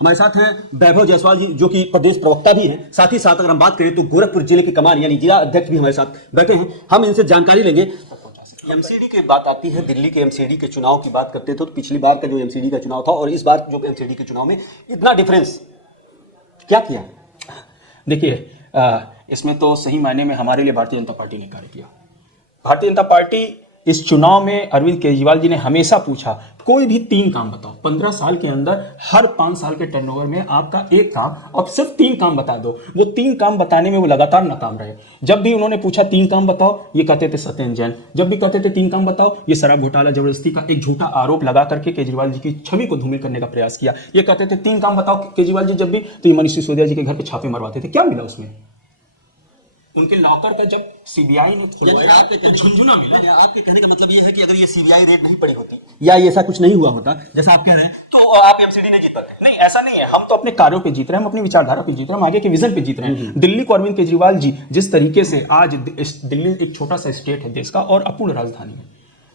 हमारे साथ हैं वैभव जायसवाल जी, जो कि प्रदेश प्रवक्ता भी हैं। साथ ही साथ अगर हम बात करें तो गोरखपुर जिले के कमान यानी जिला अध्यक्ष भी हमारे साथ बैठे हैं। हम इनसे जानकारी लेंगे। एमसीडी की बात आती है, दिल्ली के एमसीडी के चुनाव की बात करते थे तो पिछली बार का जो एमसीडी का चुनाव था और इस बार जो एमसीडी के चुनाव में इतना डिफरेंस क्या किया? देखिए, इसमें तो सही मायने में हमारे लिए भारतीय जनता पार्टी ने कार्य किया। भारतीय जनता पार्टी इस चुनाव में अरविंद केजरीवाल जी ने हमेशा पूछा, कोई भी 3 काम बताओ 15 साल के अंदर, हर 5 साल के टर्नओवर में आपका एक काम और सिर्फ 3 काम बता दो। वो 3 काम बताने में वो लगातार नाकाम रहे। जब भी उन्होंने पूछा 3 काम बताओ, ये कहते थे सत्येंद्र जैन। जब भी कहते थे 3 काम बताओ, ये शराब घोटाला जबरदस्ती का एक झूठा आरोप लगा करके केजरीवाल जी की छवि को धूमिल करने का प्रयास किया। ये कहते थे 3 काम बताओ केजरीवाल जी, जब भी तो ये मनीष सिसोदिया जी के घर पे छापे मरवाते थे। क्या मिला उसमें? उनके लॉकर का जब सीबीआई ने खुलवाया तो झुंझुना मिला। आपके कहने का मतलब ये है कि अगर ये सीबीआई रेड नहीं पड़ी होती या ये ऐसा कुछ नहीं हुआ होता जैसा आप कह रहे हैं तो आप एमसीडी नहीं जीत पाते? नहीं, ऐसा नहीं है। हम तो अपने कार्यों पे जीत रहे हैं, हम अपनी विचारधारा पे जीत रहे हैं, हम आगे के विजन पे जीत रहे हैं। दिल्ली को अरविंद केजरीवाल जी जिस तरीके से आज दिल्ली एक छोटा सा स्टेट है देश का और अपूर्ण राजधानी है,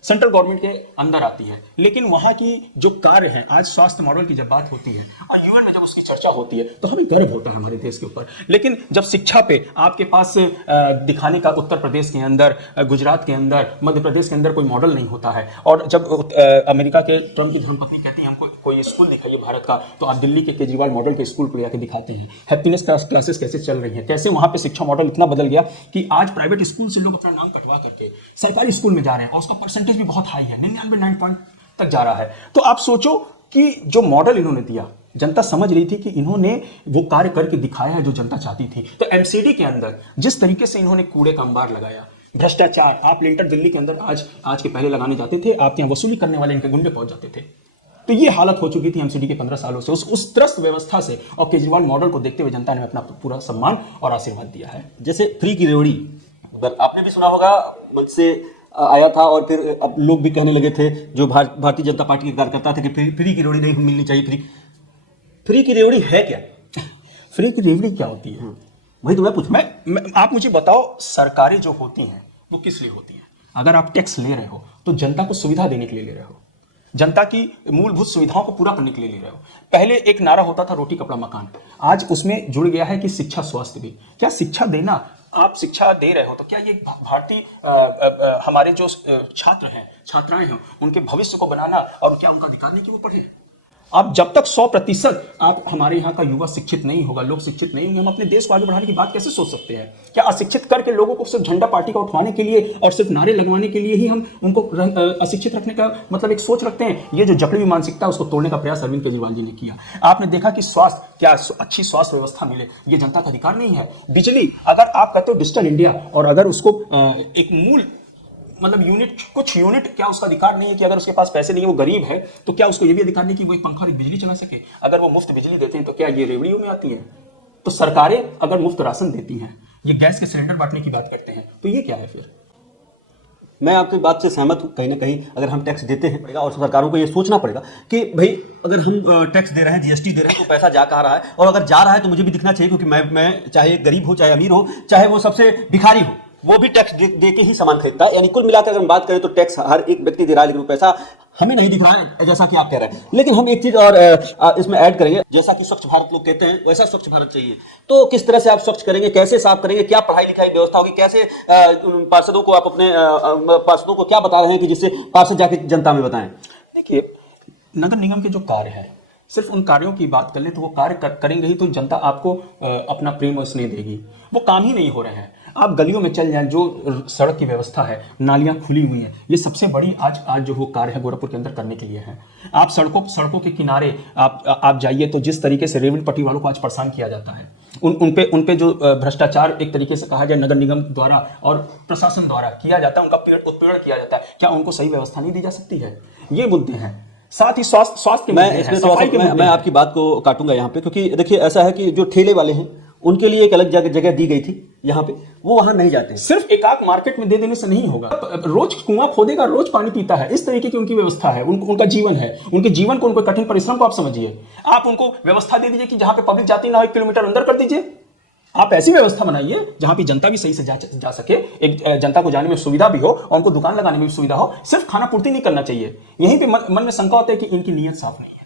सेंट्रल गवर्नमेंट के अंदर आती है, लेकिन वहां की जो कार्य है, आज स्वास्थ्य मॉडल की जब बात होती है और यूएन में जब उसकी चर्चा होती है तो हमें गर्व होता है हमारे देश के ऊपर। लेकिन जब शिक्षा पे आपके पास दिखाने का उत्तर प्रदेश के अंदर, गुजरात के अंदर, मध्य प्रदेश के अंदर कोई मॉडल नहीं होता है, और जब अमेरिका के ट्रम्प की धर्मपत्नी कहती है हमको कोई स्कूल दिखाइए भारत का, तो आप दिल्ली के केजरीवाल मॉडल के स्कूल को लेकर दिखाते हैं। हैप्पीनेस क्लासेस कैसे चल रही हैं, कैसे वहां पे शिक्षा मॉडल इतना बदल गया कि आज प्राइवेट स्कूल से लोग अपना नाम कटवा करके सरकारी स्कूल में जा रहे हैं और उसका परसेंटेज भी बहुत हाई है, 99 पॉइंट तक जा रहा है। तो आप सोचो कि जो मॉडल इन्होंने दिया, जनता समझ रही थी कि इन्होंने वो कार्य करके दिखाया है जो जनता चाहती थी। तो एमसीडी के अंदर जिस तरीके से इन्होंने कूड़े का अंबार लगाया, भ्रष्टाचार, आप लिंटर दिल्ली के अंदर आज के पहले लगाने जाते थे, आपके यहाँ वसूली करने वाले इनके गुंडे पहुंच जाते थे। तो ये हालत हो चुकी थी एमसीडी के 15 सालों से, उस त्रस्त व्यवस्था से। और केजरीवाल मॉडल को देखते हुए जनता ने अपना पूरा सम्मान और आशीर्वाद दिया है। जैसे फ्री की रेवड़ी आपने भी सुना होगा, मंच से आया था और फिर अब लोग भी कहने लगे थे जो भारतीय जनता पार्टी के कार्यकर्ता थे कि फ्री की रेवड़ी नहीं मिलनी चाहिए। फ्री की रेवड़ी है क्या? फ्री की रेवड़ी क्या होती है? वही तो मैं पूछूं। आप मुझे बताओ, सरकारें जो होती हैं वो किस लिए होती हैं? अगर आप टैक्स ले रहे हो तो जनता को सुविधा देने के लिए ले रहे हो, जनता की मूलभूत सुविधाओं को पूरा करने के लिए ले रहे हो। पहले एक नारा होता था रोटी कपड़ा मकान, आज उसमें जुड़ गया है कि शिक्षा स्वास्थ्य भी। क्या शिक्षा देना, आप शिक्षा दे रहे हो तो क्या ये भारतीय हमारे जो छात्र हैं, छात्राएं हैं, उनके भविष्य को बनाना और क्या उनका अधिकार नहीं कि वो पढ़े? आप जब तक 100% आप हमारे यहाँ का युवा शिक्षित नहीं होगा, लोग शिक्षित नहीं होंगे, हम अपने देश को आगे बढ़ाने की बात कैसे सोच सकते हैं? क्या अशिक्षित करके लोगों को सिर्फ झंडा पार्टी का उठवाने के लिए और सिर्फ नारे लगवाने के लिए ही हम उनको अशिक्षित रखने का मतलब एक सोच रखते हैं? ये जो जकड़ी हुई मानसिकता है उसको तोड़ने का प्रयास अरविंद केजरीवाल जी ने किया। आपने देखा कि स्वास्थ्य, क्या अच्छी स्वास्थ्य व्यवस्था मिले, ये जनता का अधिकार नहीं है? बिजली, अगर आप कहते हो डिजिटल इंडिया और अगर उसको एक मूल मतलब कुछ यूनिट, क्या उसका अधिकार नहीं है कि अगर उसके पास पैसे नहीं है, वो गरीब है, तो क्या उसको ये भी अधिकार नहीं कि वो एक पंखा और एक बिजली चला सके? अगर वो मुफ्त बिजली देते हैं तो क्या ये रेवड़ियों में आती है? तो सरकारें अगर मुफ्त राशन देती हैं, ये गैस के सिलेंडर बांटने की बात करते हैं, तो ये क्या है फिर? मैं आपकी बात से सहमत हूँ। कहीं ना कहीं अगर हम टैक्स देते हैं और सरकारों को ये सोचना पड़ेगा कि भाई अगर हम टैक्स दे रहे हैं, जीएसटी दे रहे हैं, तो पैसा जा कहाँ रहा है, और अगर जा रहा है तो मुझे भी दिखना चाहिए, क्योंकि मैं चाहे गरीब हो, चाहे अमीर हो, चाहे वो सबसे भिखारी हो, वो भी टैक्स दे के ही सामान खरीदता है। यानी कुल मिलाकर अगर हम बात करें तो टैक्स हर एक व्यक्ति दे रहा है, लेकिन पैसा हमें नहीं दिख रहा है जैसा कि आप कह रहे हैं। लेकिन हम एक चीज और इसमें ऐड करेंगे, जैसा कि स्वच्छ भारत लोग कहते हैं वैसा स्वच्छ भारत चाहिए। तो किस तरह से आप स्वच्छ करेंगे, कैसे साफ करेंगे, क्या पढ़ाई लिखाई व्यवस्था होगी, कैसे पार्षदों को आप अपने पार्षदों को क्या बता रहे हैं कि जिससे पार्षद जाके जनता में बताएं? देखिए, नगर निगम के जो कार्य है, सिर्फ उन कार्यों की बात कर ले तो वो कार्य करेंगे ही तो जनता आपको अपना प्रेम और स्नेह देगी। वो काम ही नहीं हो रहे हैं। आप गलियों में चल जाएं, जो सड़क की व्यवस्था है, नालियां खुली हुई हैं, ये सबसे बड़ी आज जो वो कार्य है गोरखपुर के अंदर करने के लिए है। आप सड़कों के किनारे आप जाइए तो जिस तरीके से रेवड़ी पट्टी वालों को आज परेशान किया जाता है, उन पे जो भ्रष्टाचार एक तरीके से कहा जाए नगर निगम द्वारा और प्रशासन द्वारा किया जाता है, उनका उत्पीड़न किया जाता है, क्या उनको सही व्यवस्था नहीं दी जा सकती है? ये मुद्दे हैं। साथ ही स्वास्थ्य के मैं आपकी बात को काटूंगा यहाँ पे, क्योंकि देखिए ऐसा है कि जो ठेले वाले हैं उनके लिए एक अलग जगह दी गई थी यहाँ पे, वो वहां नहीं जाते। सिर्फ एक आध मार्केट में दे देने से नहीं होगा। रोज कुआं खोदेगा, रोज पानी पीता है, इस तरीके की उनकी व्यवस्था है, उनका जीवन है। उनके जीवन को, उनके कठिन परिश्रम को आप समझिए। आप उनको व्यवस्था दे दीजिए कि जहां पे पब्लिक जाती ना हो, 1 किलोमीटर अंदर कर दीजिए। आप ऐसी व्यवस्था बनाइए जहां पे जनता भी सही से जा सके, एक जनता को जाने में सुविधा भी हो और उनको दुकान लगाने में भी सुविधा हो। सिर्फ खाना पूर्ति नहीं करना चाहिए। यहीं पे मन में शंका होता है कि इनकी नीयत साफ नहीं है।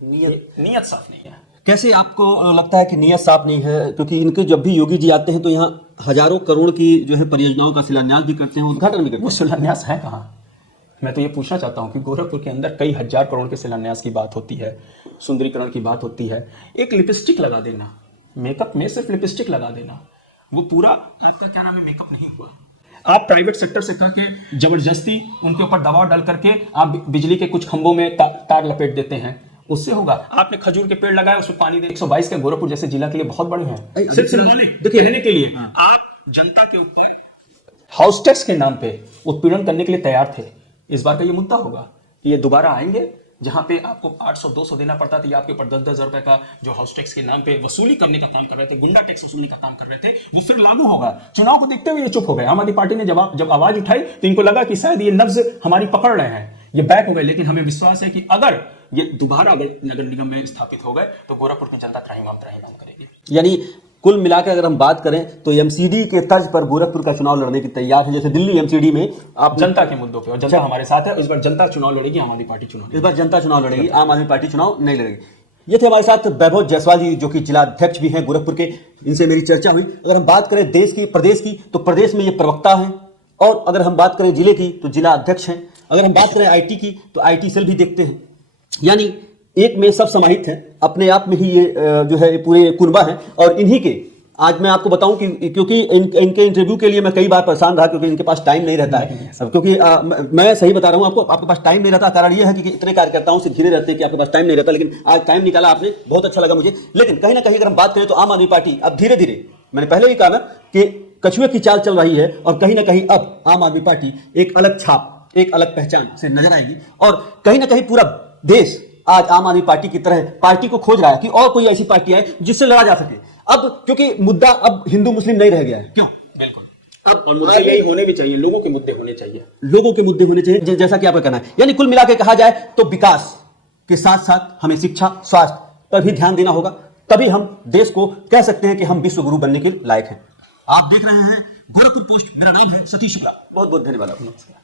नीयत साफ नहीं है। कैसे आपको लगता है कि नीयत साफ नहीं है? क्योंकि इनके जब भी योगी जी आते हैं तो यहाँ हजारों करोड़ की जो है परियोजनाओं का शिलान्यास भी करते हैं, उद्घाटन भी करते वो हैं। शिलान्यास है कहाँ? मैं तो ये पूछना चाहता हूँ कि गोरखपुर के अंदर कई हजार करोड़ के शिलान्यास की बात होती है, सुंदरीकरण की बात होती है, एक लिपस्टिक लगा देना, मेकअप में सिर्फ लिपस्टिक लगा देना, वो पूरा आपका क्या नाम है मेकअप नहीं हुआ। आप प्राइवेट सेक्टर से कह के जबरदस्ती उनके ऊपर दबाव डाल करके आप बिजली के कुछ खंभों में तार लपेट देते हैं, उससे होगा? आपने खजूर के पेड़ लगाए, उसमें पानी दे। 122 के गोरखपुर जैसे जिला के लिए बहुत बड़े हैं, सिर्फ सिंबॉलिक कहने के लिए। आप जनता के ऊपर हाउस टैक्स के नाम पे उत्पीड़न करने के लिए तैयार थे। इस बार का ये मुद्दा होगा कि ये दोबारा आएंगे जहां पे आपको 800-200 देना पड़ता था, या आपके ऊपर 10-10 रुपए का जो हाउस टैक्स के नाम पे वसूली करने का काम कर रहे थे, गुंडा टैक्स वसूली का काम कर रहे थे, वो फिर लागू होगा। चुनाव को देखते हुए ये चुप हो गए। आम आदमी पार्टी ने जब आवाज उठाई तो इनको लगा कि शायद ये नब्ज हमारी पकड़ रहे हैं, ये बैक हो गए। लेकिन हमें विश्वास है कि अगर ये दोबारा अगर नगर निगम में स्थापित हो गए तो गोरखपुर की जनता त्राहिमाम करेगी। यानी कुल मिलाकर अगर हम बात करें तो एमसीडी के तर्ज पर गोरखपुर का चुनाव लड़ने की तैयार है। जैसे दिल्ली एमसीडी में आप जनता के मुद्दों पे, और जनता हमारे साथ है। इस बार जनता चुनाव लड़ेगी, आम आदमी पार्टी चुनाव इस बार जनता चुनाव लड़ेगी, आम आदमी पार्टी चुनाव नहीं लड़ेगी। ये थे हमारे साथ वैभव जायसवाल जी, जो कि जिला अध्यक्ष भी हैं गोरखपुर के। इनसे मेरी चर्चा हुई। अगर हम बात करें देश की, प्रदेश की, तो प्रदेश में ये प्रवक्ता हैं, और अगर हम बात करें जिले की तो जिला अध्यक्ष हैं। अगर हम बात करें आईटी की तो आईटी सेल भी देखते हैं। यानी एक में सब समाहित हैं, अपने आप में ही ये जो है पूरे कुनबा हैं। और इन्हीं के आज मैं आपको बताऊं कि क्योंकि इनके इंटरव्यू के लिए मैं कई बार परेशान रहा, क्योंकि इनके पास टाइम नहीं रहता है। अब क्योंकि मैं सही बता रहा हूं आपको, आपके पास टाइम नहीं रहता। कारण ये है कि इतने कार्यकर्ताओं से घिरे रहते हैं कि आपके पास टाइम नहीं रहता। लेकिन आज टाइम निकाला आपने, बहुत अच्छा लगा मुझे। लेकिन कहीं ना कहीं अगर हम बात करें तो आम आदमी पार्टी अब धीरे धीरे, मैंने पहले भी कहा ना कि कछुए की चाल चल रही है, और कहीं ना कहीं अब आम आदमी पार्टी एक अलग छाप, एक अलग पहचान से नजर आएगी। और कहीं ना कहीं पूरा देश आज आम आदमी पार्टी की तरह पार्टी को खोज रहा है कि और कोई ऐसी पार्टी है जिससे लड़ा जा सके। अब क्योंकि मुद्दा अब हिंदू मुस्लिम नहीं रह गया है। क्यों? बिल्कुल। अब और मुद्दे यही होने भी चाहिए, लोगों के मुद्दे होने चाहिए, लोगों के मुद्दे होने चाहिए, जैसा कि आपका कहना है। यानी कुल मिला के कहा जाए तो विकास के साथ साथ हमें शिक्षा, स्वास्थ्य पर भी ध्यान देना होगा। तभी हम देश को कह सकते हैं कि हम विश्व गुरु बनने के लायक हैं। आप देख रहे हैं गोरखपुर पोस्ट। मेरा नाम है सतीश शुक्ला। बहुत बहुत धन्यवाद आपका।